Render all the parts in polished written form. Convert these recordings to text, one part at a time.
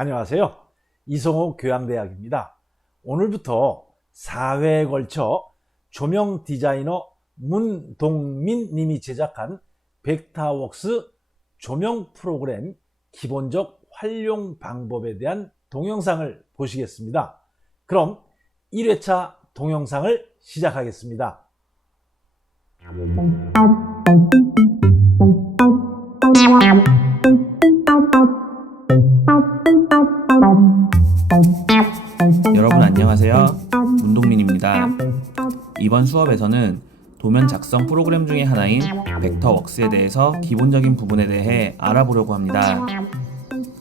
안녕하세요. 이성호 교양대학입니다. 오늘부터 4회에 걸쳐 조명 디자이너 문동민 님이 제작한 벡터웍스 조명 프로그램 기본적 활용 방법에 대한 동영상을 보시겠습니다. 그럼 1회차 동영상을 시작하겠습니다. 여러분 안녕하세요. 문동민입니다. 이번 수업에서는 도면 작성 프로그램 중에 하나인 벡터웍스에 대해서 기본적인 부분에 대해 알아보려고 합니다.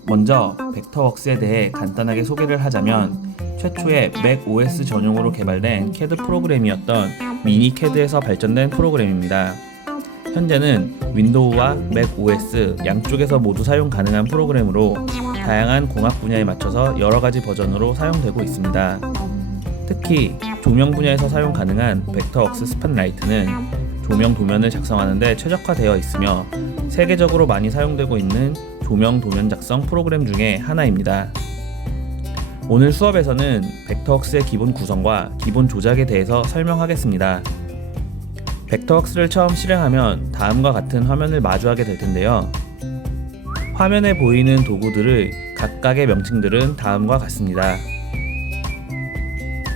먼저 벡터웍스에 대해 간단하게 소개를 하자면 최초의 맥OS 전용으로 개발된 CAD 프로그램이었던 미니CAD에서 발전된 프로그램입니다. 현재는 윈도우와 맥OS 양쪽에서 모두 사용 가능한 프로그램으로 다양한 공학 분야에 맞춰서 여러가지 버전으로 사용되고 있습니다. 특히 조명 분야에서 사용 가능한 벡터웍스 스팟라이트는 조명 도면을 작성하는 데 최적화되어 있으며 세계적으로 많이 사용되고 있는 조명 도면 작성 프로그램 중에 하나입니다. 오늘 수업에서는 벡터웍스의 기본 구성과 기본 조작에 대해서 설명하겠습니다. 벡터웍스를 처음 실행하면 다음과 같은 화면을 마주하게 될 텐데요. 화면에 보이는 도구들의 각각의 명칭들은 다음과 같습니다.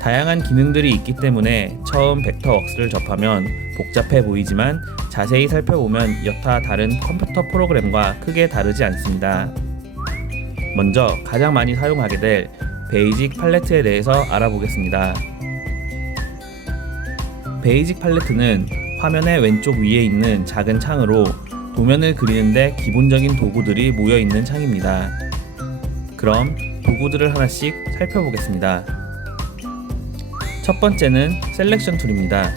다양한 기능들이 있기 때문에 처음 벡터웍스를 접하면 복잡해 보이지만 자세히 살펴보면 여타 다른 컴퓨터 프로그램과 크게 다르지 않습니다. 먼저 가장 많이 사용하게 될 베이직 팔레트에 대해서 알아보겠습니다. 베이직 팔레트는 화면의 왼쪽 위에 있는 작은 창으로 도면을 그리는데 기본적인 도구들이 모여있는 창입니다. 그럼 도구들을 하나씩 살펴보겠습니다. 첫 번째는 셀렉션 툴입니다.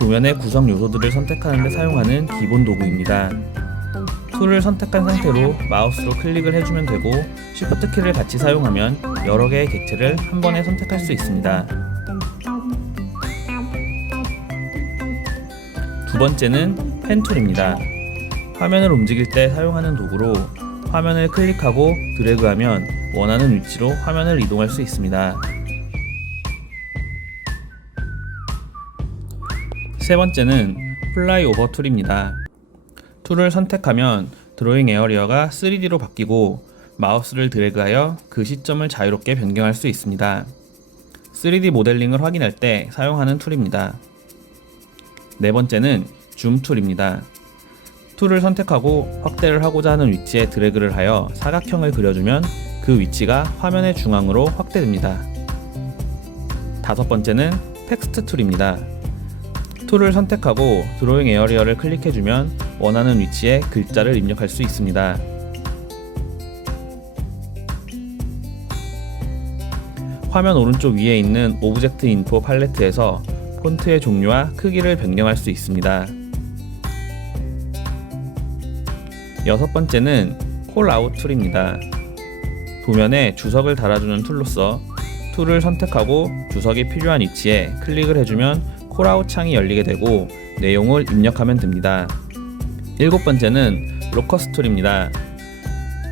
도면의 구성 요소들을 선택하는 데 사용하는 기본 도구입니다. 툴을 선택한 상태로 마우스로 클릭을 해주면 되고 쉬프트 키를 같이 사용하면 여러 개의 객체를 한 번에 선택할 수 있습니다. 두 번째는 펜 툴입니다. 화면을 움직일 때 사용하는 도구로 화면을 클릭하고 드래그하면 원하는 위치로 화면을 이동할 수 있습니다. 세 번째는 플라이 오버 툴입니다. 툴을 선택하면 드로잉 에어리어가 3D로 바뀌고 마우스를 드래그하여 그 시점을 자유롭게 변경할 수 있습니다. 3D 모델링을 확인할 때 사용하는 툴입니다. 네 번째는 줌 툴입니다. 툴을 선택하고 확대를 하고자 하는 위치에 드래그를 하여 사각형을 그려주면 그 위치가 화면의 중앙으로 확대됩니다. 다섯 번째는 텍스트 툴입니다. 툴을 선택하고 드로잉 에어리어를 클릭해주면 원하는 위치에 글자를 입력할 수 있습니다. 화면 오른쪽 위에 있는 오브젝트 인포 팔레트에서 폰트의 종류와 크기를 변경할 수 있습니다. 여섯 번째는 콜아웃 툴입니다. 도면에 주석을 달아주는 툴로서 툴을 선택하고 주석이 필요한 위치에 클릭을 해주면 콜아웃 창이 열리게 되고 내용을 입력하면 됩니다. 일곱 번째는 로커스 툴입니다.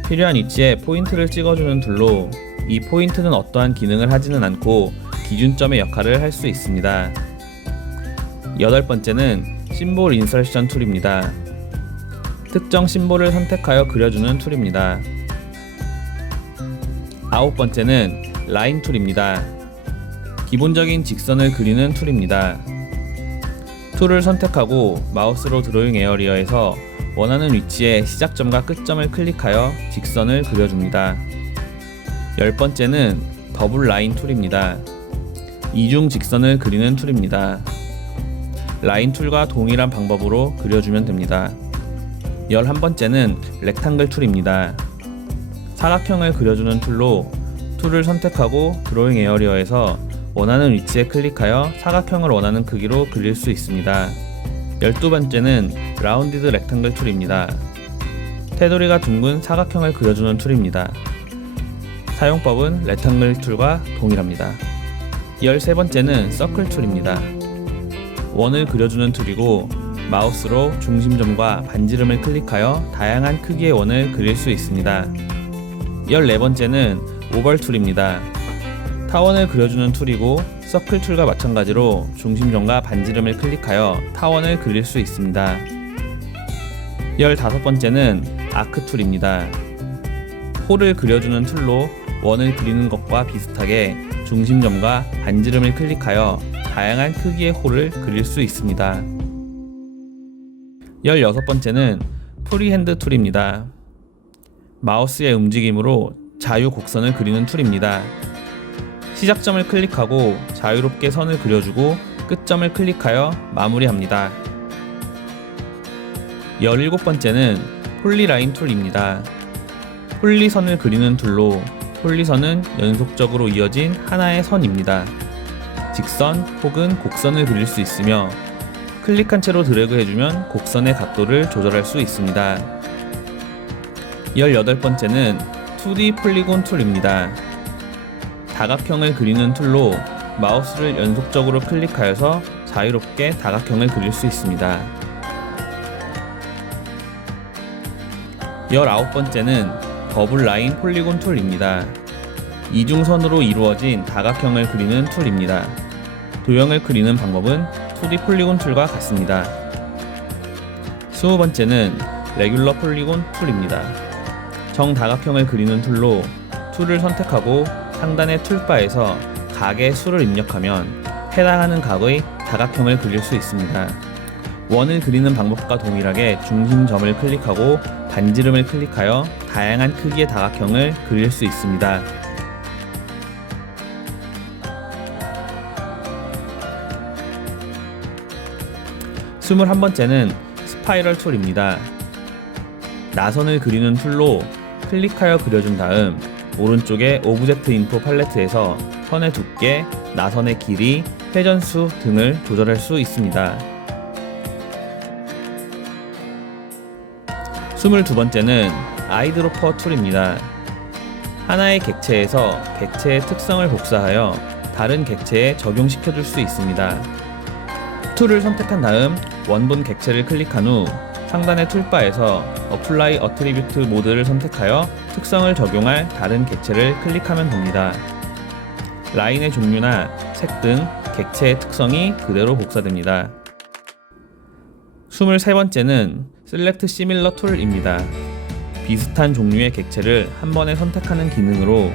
필요한 위치에 포인트를 찍어주는 툴로 이 포인트는 어떠한 기능을 하지는 않고 기준점의 역할을 할 수 있습니다. 여덟 번째는 심볼 인설션 툴입니다. 특정 심볼을 선택하여 그려주는 툴입니다. 아홉 번째는 라인 툴입니다. 기본적인 직선을 그리는 툴입니다. 툴을 선택하고 마우스로 드로잉 에어리어에서 원하는 위치에 시작점과 끝점을 클릭하여 직선을 그려줍니다. 열 번째는 더블 라인 툴입니다. 이중 직선을 그리는 툴입니다. 라인 툴과 동일한 방법으로 그려주면 됩니다. 11번째는 렉탱글 툴입니다. 사각형을 그려주는 툴로 툴을 선택하고 드로잉 에어리어에서 원하는 위치에 클릭하여 사각형을 원하는 크기로 그릴 수 있습니다. 12번째는 라운디드 렉탱글 툴입니다. 테두리가 둥근 사각형을 그려주는 툴입니다. 사용법은 렉탱글 툴과 동일합니다. 13번째는 서클 툴입니다. 원을 그려주는 툴이고 마우스로 중심점과 반지름을 클릭하여 다양한 크기의 원을 그릴 수 있습니다. 14번째는 오벌 툴입니다. 타원을 그려주는 툴이고 서클 툴과 마찬가지로 중심점과 반지름을 클릭하여 타원을 그릴 수 있습니다. 15번째는 아크 툴입니다. 홀을 그려주는 툴로 원을 그리는 것과 비슷하게 중심점과 반지름을 클릭하여 다양한 크기의 홀을 그릴 수 있습니다. 16번째는 프리핸드 툴입니다. 마우스의 움직임으로 자유 곡선을 그리는 툴입니다. 시작점을 클릭하고 자유롭게 선을 그려주고 끝점을 클릭하여 마무리합니다. 17번째는 폴리라인 툴입니다. 폴리선을 그리는 툴로 폴리선은 연속적으로 이어진 하나의 선입니다. 직선 혹은 곡선을 그릴 수 있으며 클릭한 채로 드래그 해주면 곡선의 각도를 조절할 수 있습니다. 18번째는 2D 폴리곤 툴입니다. 다각형을 그리는 툴로 마우스를 연속적으로 클릭하여서 자유롭게 다각형을 그릴 수 있습니다. 19번째는 더블 라인 폴리곤 툴입니다. 이중선으로 이루어진 다각형을 그리는 툴입니다. 도형을 그리는 방법은 2D 폴리곤 툴과 같습니다. 20번째는 레귤러 폴리곤 툴입니다. 정다각형을 그리는 툴로 툴을 선택하고 상단의 툴바에서 각의 수를 입력하면 해당하는 각의 다각형을 그릴 수 있습니다. 원을 그리는 방법과 동일하게 중심점을 클릭하고 반지름을 클릭하여 다양한 크기의 다각형을 그릴 수 있습니다. 21번째는 스파이럴 툴입니다. 나선을 그리는 툴로 클릭하여 그려준 다음 오른쪽의 오브젝트 인포 팔레트에서 선의 두께, 나선의 길이, 회전수 등을 조절할 수 있습니다. 22번째는 아이드로퍼 툴입니다. 하나의 객체에서 객체의 특성을 복사하여 다른 객체에 적용시켜 줄 수 있습니다. 툴을 선택한 다음 원본 객체를 클릭한 후 상단의 툴바에서 어플라이 어트리뷰트 모드를 선택하여 특성을 적용할 다른 객체를 클릭하면 됩니다. 라인의 종류나 색 등 객체의 특성이 그대로 복사됩니다. 23번째는 셀렉트 시밀러 툴입니다. 비슷한 종류의 객체를 한 번에 선택하는 기능으로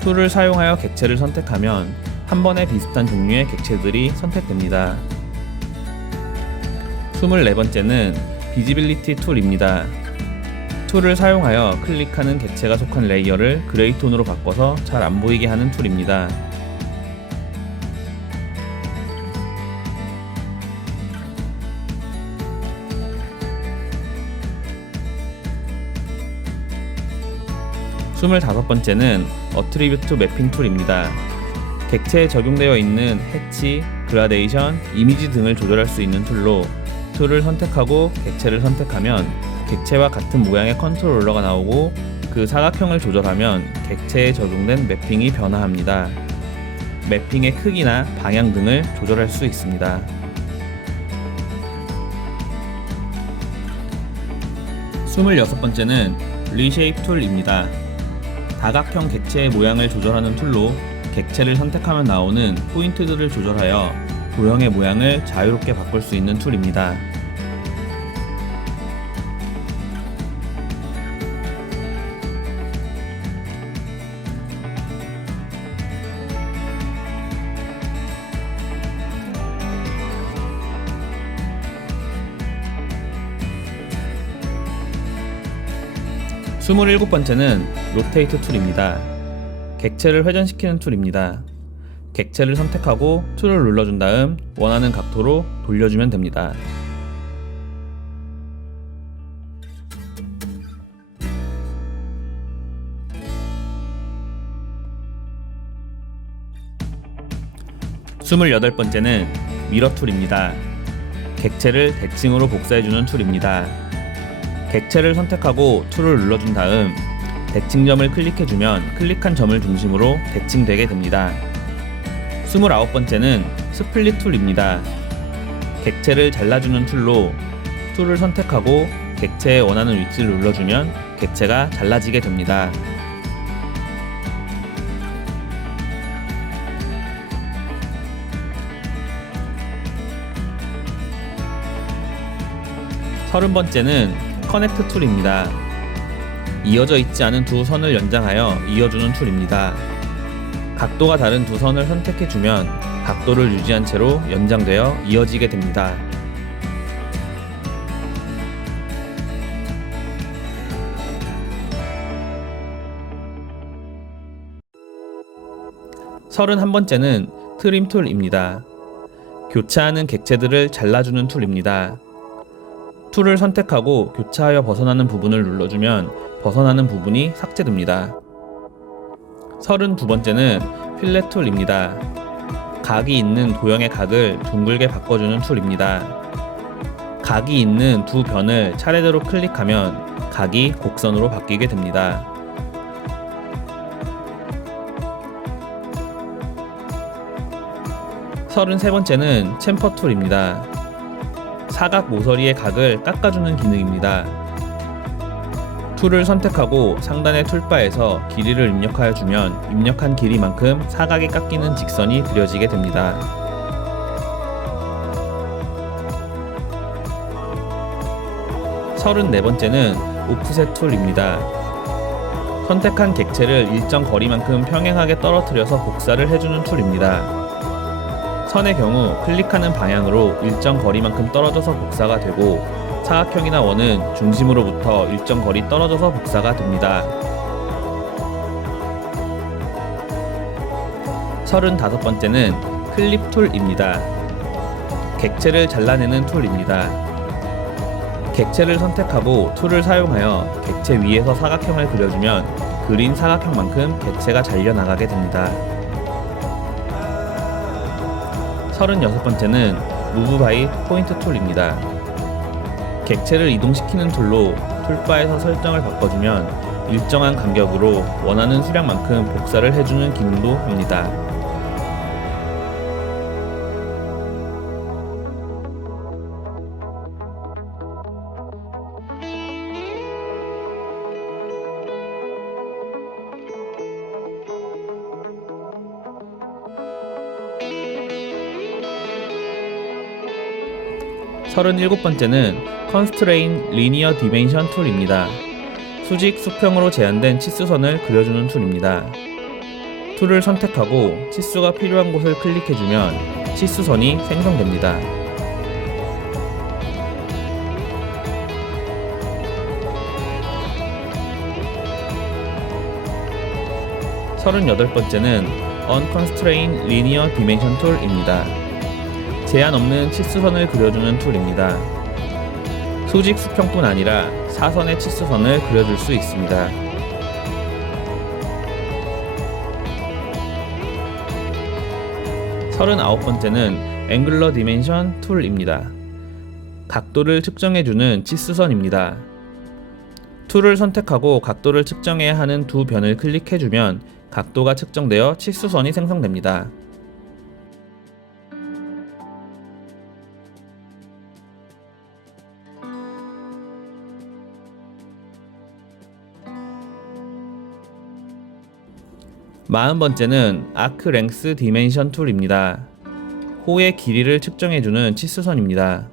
툴을 사용하여 객체를 선택하면 한 번에 비슷한 종류의 객체들이 선택됩니다. 24번째는 비지빌리티 툴입니다. 툴을 사용하여 클릭하는 객체가 속한 레이어를 그레이톤으로 바꿔서 잘 안 보이게 하는 툴입니다. 25번째는 어트리뷰트 매핑 툴입니다. 객체에 적용되어 있는 해치, 그라데이션, 이미지 등을 조절할 수 있는 툴로 툴을 선택하고 객체를 선택하면 객체와 같은 모양의 컨트롤러가 나오고 그 사각형을 조절하면 객체에 적용된 매핑이 변화합니다. 매핑의 크기나 방향 등을 조절할 수 있습니다. 26번째는 리쉐입 툴입니다. 다각형 객체의 모양을 조절하는 툴로 객체를 선택하면 나오는 포인트들을 조절하여 도형의 모양을 자유롭게 바꿀 수 있는 툴입니다. 27번째는 로테이트 툴입니다. 객체를 회전시키는 툴입니다. 객체를 선택하고 툴을 눌러준 다음 원하는 각도로 돌려주면 됩니다. 스물여덟 번째는 미러 툴입니다. 객체를 대칭으로 복사해주는 툴입니다. 객체를 선택하고 툴을 눌러준 다음 대칭점을 클릭해주면 클릭한 점을 중심으로 대칭되게 됩니다. 29번째는 스플릿 툴입니다. 객체를 잘라주는 툴로 툴을 선택하고 객체에 원하는 위치를 눌러주면 객체가 잘라지게 됩니다. 30번째는 커넥트 툴입니다. 이어져 있지 않은 두 선을 연장하여 이어주는 툴입니다. 각도가 다른 두 선을 선택해주면 각도를 유지한 채로 연장되어 이어지게 됩니다. 서른한 번째는 트림 툴입니다. 교차하는 객체들을 잘라주는 툴입니다. 툴을 선택하고 교차하여 벗어나는 부분을 눌러주면 벗어나는 부분이 삭제됩니다. 32번째는 필렛 툴입니다. 각이 있는 도형의 각을 둥글게 바꿔주는 툴입니다. 각이 있는 두 변을 차례대로 클릭하면 각이 곡선으로 바뀌게 됩니다. 33번째는 챔퍼 툴입니다. 사각 모서리의 각을 깎아주는 기능입니다. 툴을 선택하고 상단의 툴바에서 길이를 입력하여 주면 입력한 길이만큼 사각이 깎이는 직선이 그려지게 됩니다. 서른네 번째는 오프셋 툴입니다. 선택한 객체를 일정 거리만큼 평행하게 떨어뜨려서 복사를 해주는 툴입니다. 선의 경우 클릭하는 방향으로 일정 거리만큼 떨어져서 복사가 되고 사각형이나 원은 중심으로부터 일정 거리 떨어져서 복사가 됩니다. 35번째는 클립 툴입니다. 객체를 잘라내는 툴입니다. 객체를 선택하고 툴을 사용하여 객체 위에서 사각형을 그려주면 그린 사각형만큼 객체가 잘려나가게 됩니다. 36번째는 무브 바이 포인트 툴입니다. 객체를 이동시키는 툴로 툴바에서 설정을 바꿔주면 일정한 간격으로 원하는 수량만큼 복사를 해주는 기능도 합니다. 서른일곱 번째는 컨스트레인 리니어 디멘션 툴입니다. 수직 수평으로 제한된 치수선을 그려주는 툴입니다. 툴을 선택하고 치수가 필요한 곳을 클릭해주면 치수선이 생성됩니다. 서른여덟 번째는 Unconstrained Linear Dimension 툴입니다. 제한 없는 치수선을 그려주는 툴입니다. 수직 수평뿐 아니라 사선의 치수선을 그려줄 수 있습니다. 서른아홉 번째는 앵글러 디멘션 툴입니다. 각도를 측정해주는 치수선입니다. 툴을 선택하고 각도를 측정해야 하는 두 변을 클릭해주면 각도가 측정되어 치수선이 생성됩니다. 마흔 번째는 아크 랭스 디멘션 툴입니다. 호의 길이를 측정해주는 치수선입니다.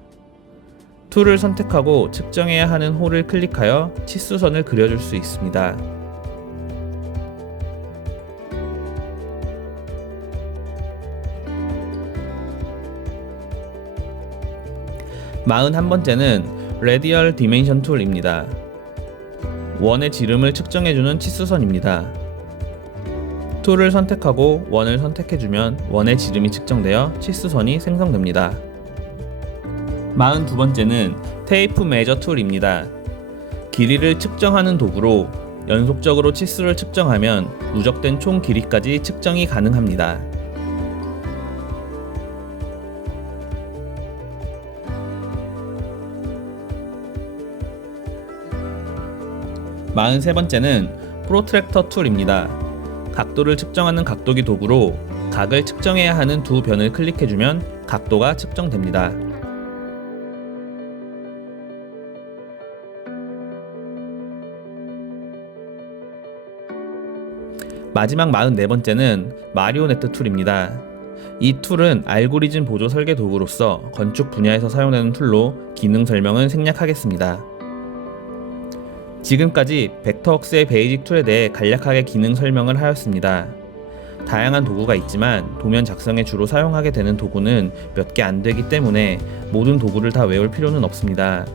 툴을 선택하고 측정해야 하는 호를 클릭하여 치수선을 그려줄 수 있습니다. 마흔한 번째는 레디얼 디멘션 툴입니다. 원의 지름을 측정해주는 치수선입니다. 툴을 선택하고 원을 선택해주면 원의 지름이 측정되어 치수선이 생성됩니다. 42번째는 테이프 메저 툴입니다. 길이를 측정하는 도구로 연속적으로 치수를 측정하면 누적된 총 길이까지 측정이 가능합니다. 43번째는 프로트랙터 툴입니다. 각도를 측정하는 각도기 도구로 각을 측정해야 하는 두 변을 클릭해주면 각도가 측정됩니다. 마지막 44번째는 마리오네트 툴입니다. 이 툴은 알고리즘 보조 설계 도구로서 건축 분야에서 사용되는 툴로 기능 설명은 생략하겠습니다. 지금까지 벡터웍스의 베이직 툴에 대해 간략하게 기능 설명을 하였습니다. 다양한 도구가 있지만 도면 작성에 주로 사용하게 되는 도구는 몇 개 안 되기 때문에 모든 도구를 다 외울 필요는 없습니다.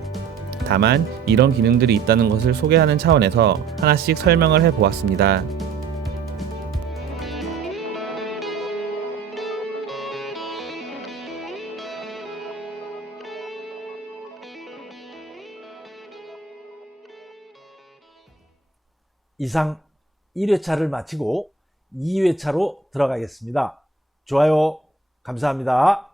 다만 이런 기능들이 있다는 것을 소개하는 차원에서 하나씩 설명을 해보았습니다. 이상 1회차를 마치고 2회차로 들어가겠습니다. 좋아요, 감사합니다.